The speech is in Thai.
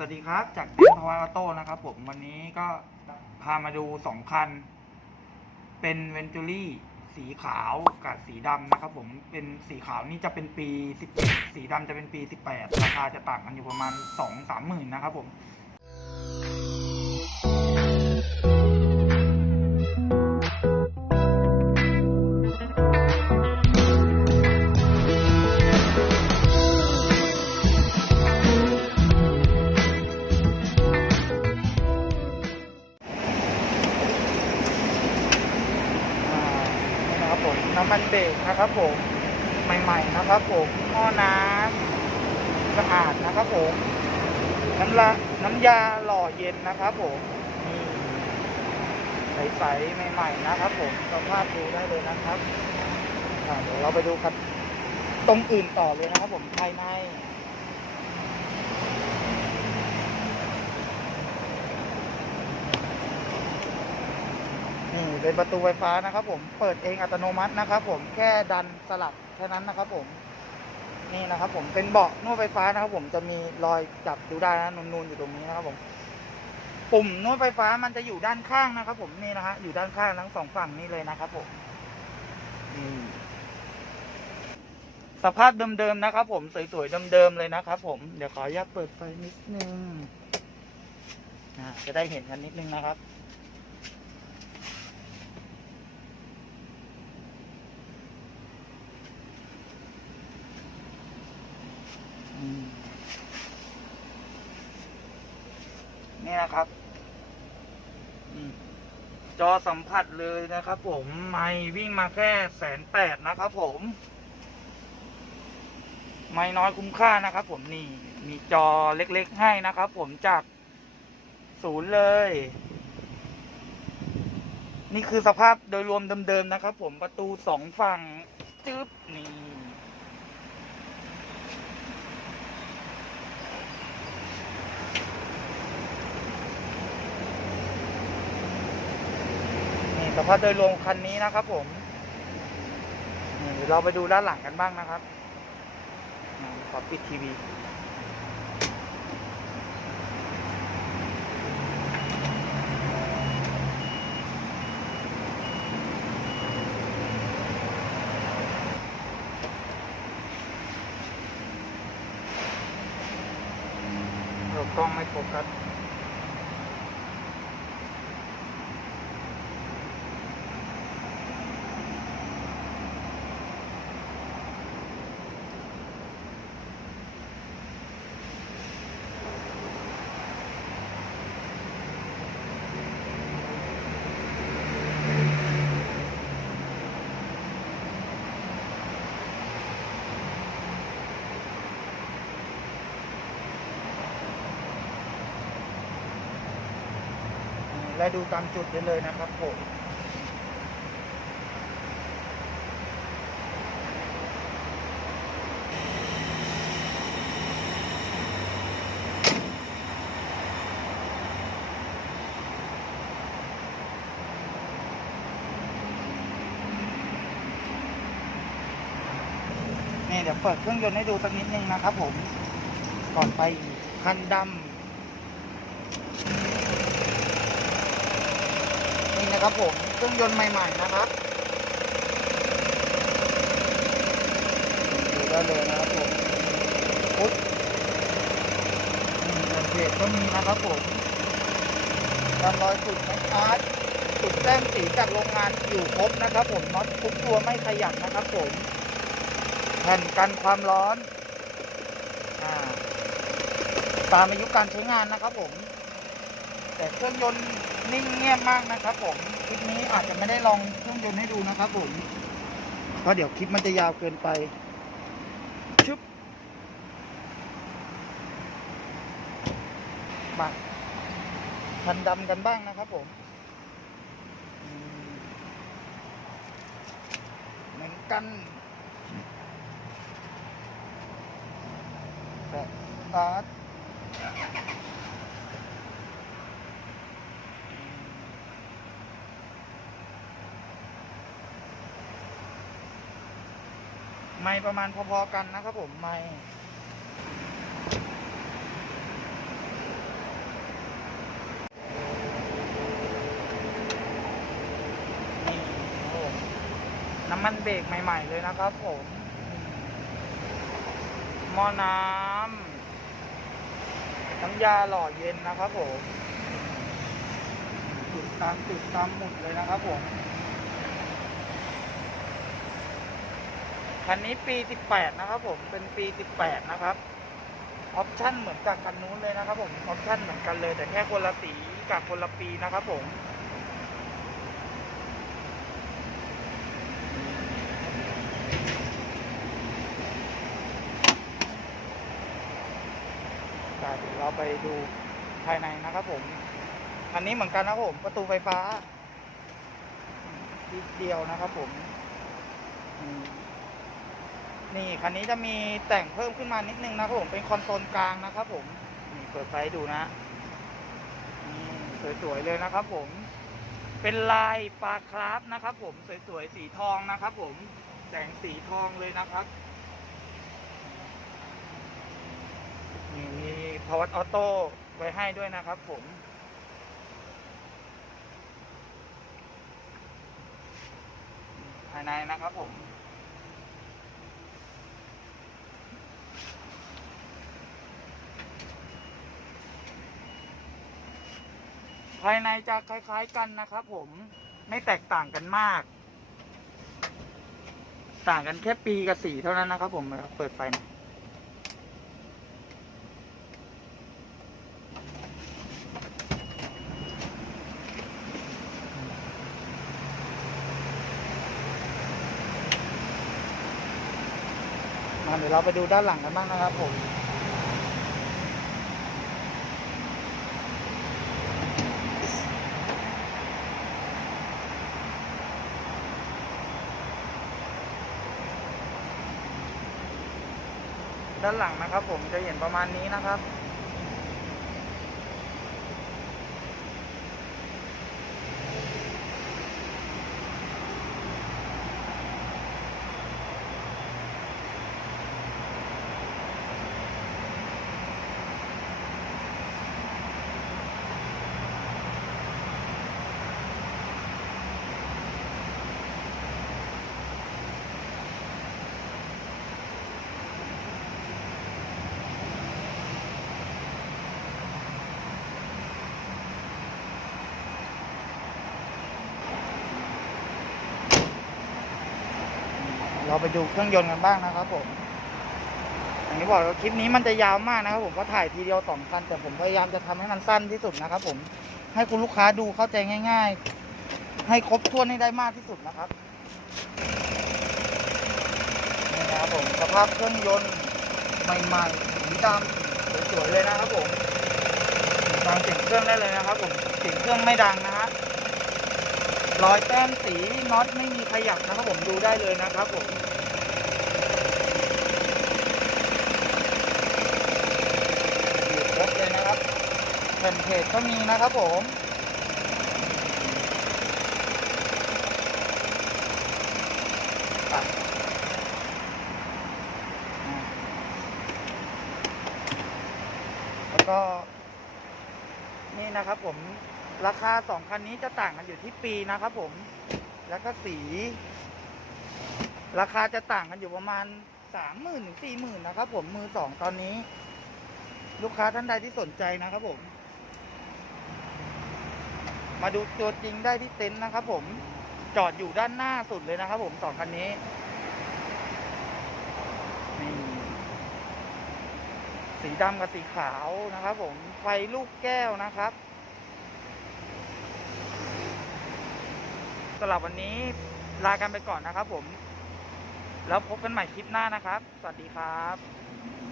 วัสดีครับ จากเต็นท์พาวาโต้นะครับผมวันนี้ก็พามาดูสองคัน เป็นเวนจูรี่สีขาวกับสีดำนะครับผมเป็นสีขาวนี่จะเป็นปี 17 สีดำจะเป็นปี 18 ราคาจะต่างกันอยู่ประมาณ 2-3 หมื่นนะครับผม น้ำมันเบรกนะครับผมใหม่ ๆ นะครับผมหม้อน้ำสะอาดนะครับผมน้ำละน้ำยาหล่อเย็นนะครับผมนี่ใสๆใหม่ ๆ นะครับผมสภาพดูได้เลยนะครับเดี๋ยวเราไปดูครับตรงอื่นต่อเลยนะครับผมภายใน นี่เป็นประตูไฟฟ้านะครับ ผมเปิดเองอัตโนมัตินะครับ ผมแค่ดันสลักแค่นั้นนะครับ ผมนี่นะครับ ผมเป็นเบาะนวดไฟฟ้านะครับ ผมจะมีรอยจับดูได้นะนูนๆอยู่ตรงนี้นะครับ ผม ปุ่มนวดไฟฟ้ามันจะอยู่ด้านข้างนะครับ ผมนี่นะฮะอยู่ด้านข้างทั้งสองฝั่งนี่เลยนะครับ ผมนี่สภาพเดิมๆนะครับ ผมสวยๆเดิมๆเลยนะครับ ผมเดี๋ยวขออนุญาตเปิดไฟนิดนึงจะได้เห็นกันนิดนึงนะครับ นี่นะครับจอสัมผัสเลยนะครับ ผมไม่วิ่งมาแค่แสนแปดนะครับผมไม่น้อยคุ้มค่านะครับ ผมนี่มีจอเล็กๆให้นะครับ ผมจากศูนย์เลย นี่คือสภาพโดยรวมเดิมๆนะครับ ผมประตูสองฝั่งจึ๊บนี่ ภาพโดยรวมคันนี้นะครับ ผมเดี๋ยวเราไปดูด้านหลังกันบ้างนะครับขอปิดทีวีกล้องไม่โฟกัส และดูตามจุดได้เลยนะครับผมนี่เดี๋ยวเปิดเครื่องยนต์ให้ดูสักนิดนึงนะครับผม ก่อนไปคันดำ นี่นะครับผม เครื่องยนต์ใหม่ ๆ นะครับดูได้เลยนะครับผมพุทธนี่เพจก็มีนะครับผมตามรอยสุดไม้อาร์ตสุดแต้มสีจากโรงงานอยู่ครบนะครับผม น็อตทุกตัวไม่ขยับนะครับผม แผ่นกันความร้อน อ่า ตามอายุการใช้งานนะครับผม แต่เครื่องยนต์ นิ่งเงียบมากนะครับผม คลิปนี้อาจจะไม่ได้ลองเครื่องยนต์ให้ดูนะครับผม เพราะเดี๋ยวคลิปมันจะยาวเกินไป ชึบมาคันดำกันบ้างนะครับผมอืมเหมือนกันแต่สตาร์ท ไม่ประมาณพอๆกันนะครับผมไม่น้ำมันเบรกใหม่ ๆ เลยนะครับผมหม้อน้ำน้ำยาหล่อเย็นนะครับผมติดตามติดตามหมดเลยนะครับผม คันนี้ปี 18 นะครับผมเป็นปี 18 นะครับออปชั่นเหมือนกับคันนู้นเลยนะครับผมออปชั่นเหมือนกันเลย แต่แค่คนละสีกับคนละปีนะครับผมก็เดี๋ยวเราไปดูภายในนะครับผมคันนี้เหมือนกันนะครับผม ประตูไฟฟ้านิดเดียวนะครับผมอืม นี่คันนี้จะมีแต่งเพิ่มขึ้นมานิดนึงนะครับผมเป็นคอนโซลกลางนะครับผมนี่เปิดไฟดูนะนี่สวยๆเลยนะครับผม เป็นลายปลาคราฟนะครับผมสวยๆสีทองนะครับผมแสงสีทองเลยนะครับมีมีพาว e r ออโต้ไว้ให้ด้วยนะครับผมภายในนะครับผม ภายในจะคล้ายๆกันนะครับผมไม่แตกต่างกันมาก ต่างกันแค่ปีกับสีเท่านั้นนะครับ ผมเปิดไฟน่อยมาเดี๋ยวเราไปดูด้านหลังกันบ้างนะครับผม ด้านหลังนะครับ ผมจะเห็นประมาณนี้นะครับ เราไปดูเครื่องยนต์กันบ้างนะครับผมอย่างที่บอกว่าคลิปนี้มันจะยาวมากนะครับผมเพราะถ่ายทีเดียวสองคันแต่ผมพยายามจะทำให้มันสั้นที่สุดนะครับผมให้คุณลูกค้าดูเข้าใจง่าย ๆ ให้ครบถ้วนให้ได้มากที่สุดนะครับนี่นะครับผมสภาพเครื่องยนต์ใหม่ๆสีดำสวยๆเลยนะครับผมฟังเสียงเครื่องได้เลยนะครับผมเสียงเครื่องไม่ดังนะฮะ รอยแต้มสีน็อตไม่มีขยับนะครับผมดูได้เลยนะครับผมอเครบเลยนะครับแผ่นเพจก็มีนะครับผมอะ แล้วก็นี่นะครับผม ราคาสองคันนี้จะต่างกันอยู่ที่ปีนะครับผม แล้วก็สี ราคาจะต่างกันอยู่ประมาณสามหมื่นถึงสี่หมื่นนะครับผมมือสองตอนนี้ ลูกค้าท่านใดที่สนใจนะครับผม มาดูตัวจริงได้ที่เต็นท์นะครับผมจอดอยู่ด้านหน้าสุดเลยนะครับผมสองคันนี้นี่สีดำกับสีขาวนะครับผมไฟลูกแก้วนะครับ สำหรับวันนี้ลากันไปก่อนนะครับผม แล้วพบกันใหม่คลิปหน้านะครับ สวัสดีครับ